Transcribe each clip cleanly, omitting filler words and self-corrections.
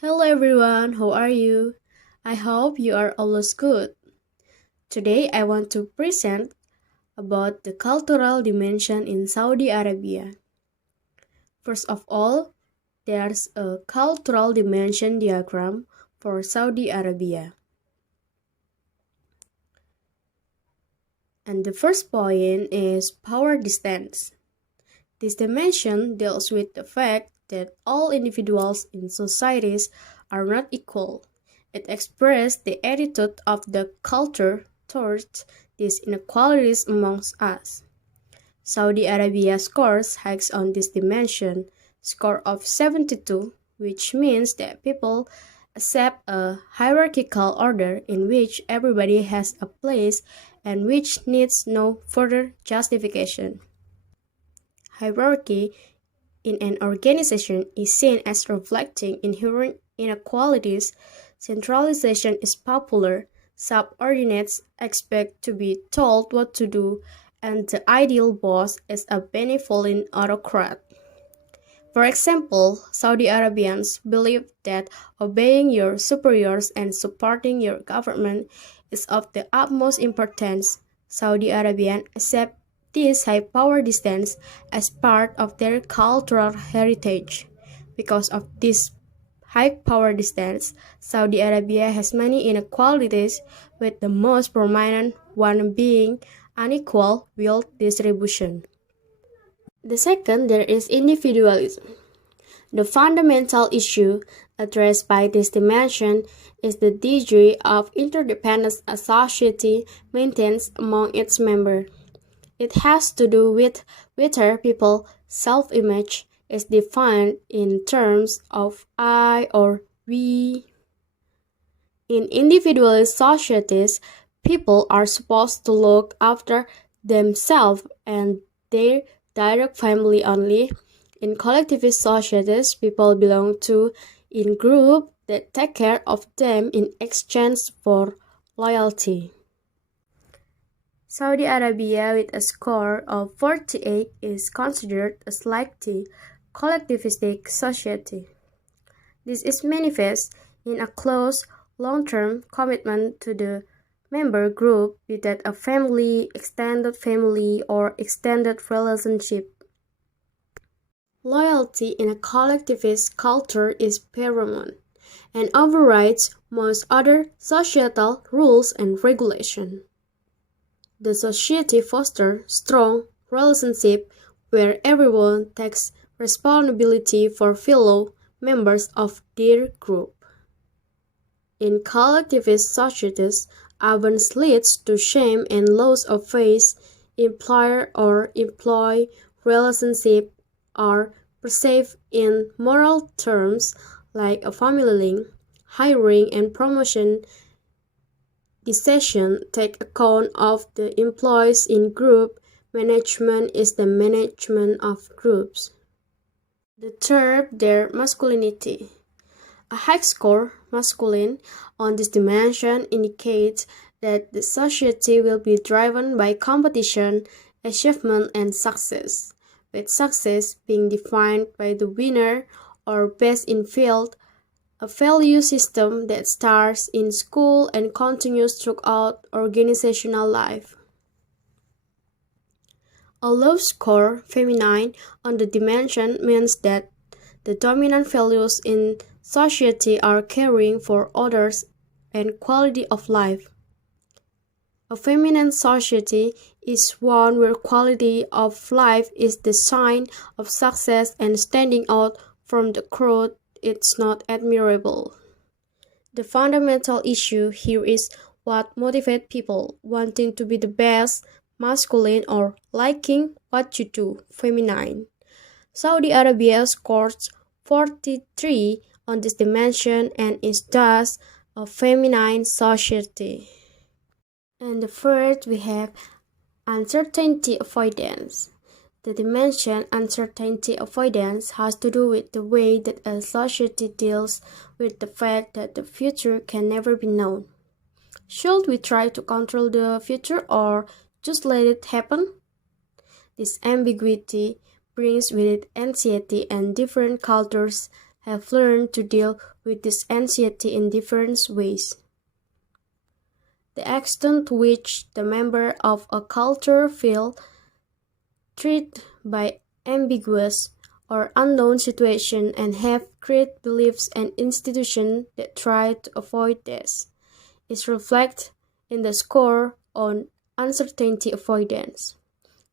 Hello everyone, how are you? I hope you are always good. Today I want to present about the cultural dimension in Saudi Arabia. First of all, there's a cultural dimension diagram for Saudi Arabia. And the first point is power distance. This dimension deals with the fact that all individuals in societies are not equal. It expresses the attitude of the culture towards these inequalities amongst us. Saudi Arabia scores high on this dimension, score of 72, which means that people accept a hierarchical order in which everybody has a place and which needs no further justification. Hierarchy in an organization is seen as reflecting inherent inequalities. Centralization is popular, subordinates expect to be told what to do, and the ideal boss is a benevolent autocrat. For example, Saudi Arabians believe that obeying your superiors and supporting your government is of the utmost importance. Saudi Arabians accept this high power distance as part of their cultural heritage. Because of this high power distance, Saudi Arabia has many inequalities, with the most prominent one being unequal wealth distribution. The second, there is individualism. The fundamental issue addressed by this dimension is the degree of interdependence a society maintains among its members. It has to do with whether people's self-image is defined in terms of I or we. In individualist societies, people are supposed to look after themselves and their direct family only. In collectivist societies, people belong to in groups that take care of them in exchange for loyalty. Saudi Arabia, with a score of 48, is considered a slightly collectivistic society. This is manifest in a close, long-term commitment to the member group, be that a family, extended family, or extended relationship. Loyalty in a collectivist culture is paramount and overrides most other societal rules and regulations. The society fosters strong relationships where everyone takes responsibility for fellow members of their group. In collectivist societies, abuse leads to shame and loss of faith. Employer or employee relationships are perceived in moral terms like a family link. Hiring and promotion decisions take account of the employees in group. Management is the management of groups. The third, their masculinity. A high score, masculine, on this dimension indicates that the society will be driven by competition, achievement, and success, with success being defined by the winner or best in field, a value system that starts in school and continues throughout organizational life. A low score, feminine, on the dimension means that the dominant values in society are caring for others and quality of life. A feminine society is one where quality of life is the sign of success and standing out from the crowd. It's not admirable. The fundamental issue here is what motivates people, wanting to be the best, masculine, or liking what you do, feminine. Saudi Arabia scores 43 on this dimension and is thus a feminine society. And the third, we have uncertainty avoidance. The dimension uncertainty avoidance has to do with the way that a society deals with the fact that the future can never be known. Should we try to control the future or just let it happen? This ambiguity brings with it anxiety, and different cultures have learned to deal with this anxiety in different ways. The extent to which the members of a culture feel threatened by ambiguous or unknown situations and have created beliefs and institutions that try to avoid this is reflected in the score on uncertainty avoidance.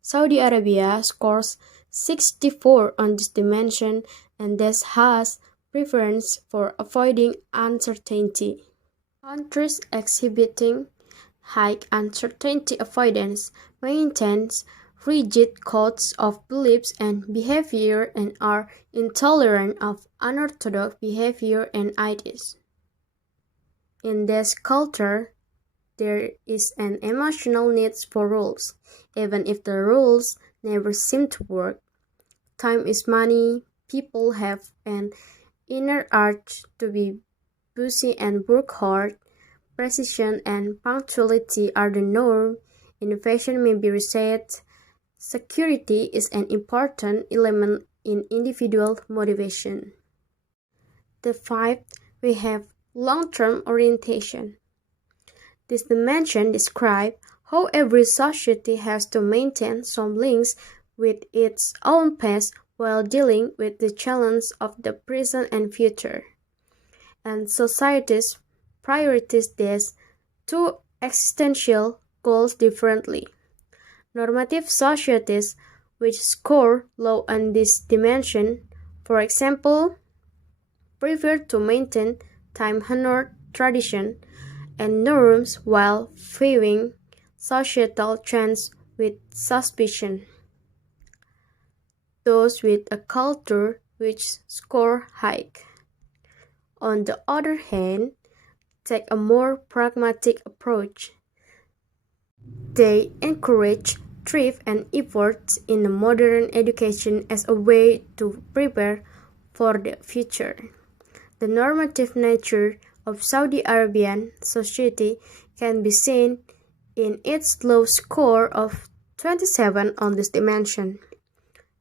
Saudi Arabia scores 64 on this dimension and thus has preference for avoiding uncertainty. Countries exhibiting high uncertainty avoidance maintain rigid codes of beliefs and behavior and are intolerant of unorthodox behavior and ideas. In this culture, there is an emotional need for rules, even if the rules never seem to work. Time is money, people have an inner urge to be busy and work hard. Precision and punctuality are the norm. Innovation may be reset. Security is an important element in individual motivation. The fifth, we have long-term orientation. This dimension describes how every society has to maintain some links with its own past while dealing with the challenges of the present and future. And societies prioritize these two existential goals differently. Normative societies which score low on this dimension, for example, prefer to maintain time-honored tradition and norms while viewing societal trends with suspicion. Those with a culture which score high, on the other hand, take a more pragmatic approach. They encourage thrift and efforts in the modern education as a way to prepare for the future. The normative nature of Saudi Arabian society can be seen in its low score of 27 on this dimension.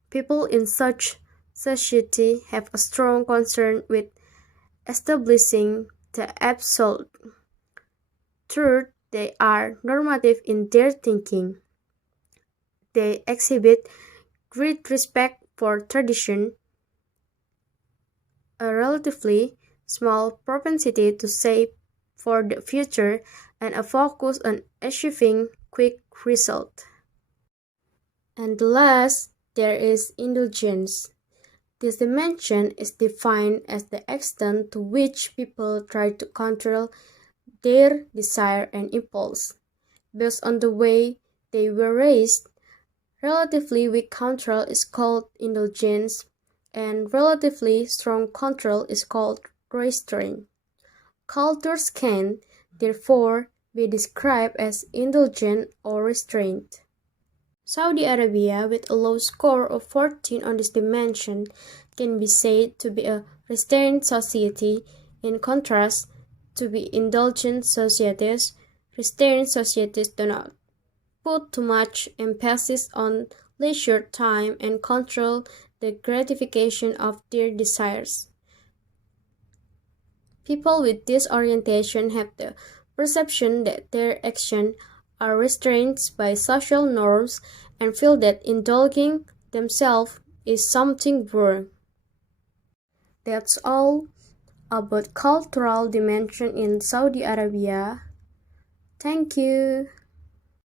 People in such society have a strong concern with establishing the absolute truth. They are normative in their thinking. They exhibit great respect for tradition, a relatively small propensity to save for the future, and a focus on achieving quick results. And last, there is indulgence. This dimension is defined as the extent to which people try to control their desire and impulse. Based on the way they were raised, relatively weak control is called indulgence, and relatively strong control is called restraint. Cultures can, therefore, be described as indulgent or restrained. Saudi Arabia, with a low score of 14 on this dimension, can be said to be a restrained society. In contrast to be indulgent societies, restrained societies do not put too much emphasis on leisure time and control the gratification of their desires. People with this orientation have the perception that their actions are restrained by social norms and feel that indulging themselves is something wrong. That's all about cultural dimension in Saudi Arabia. Thank you.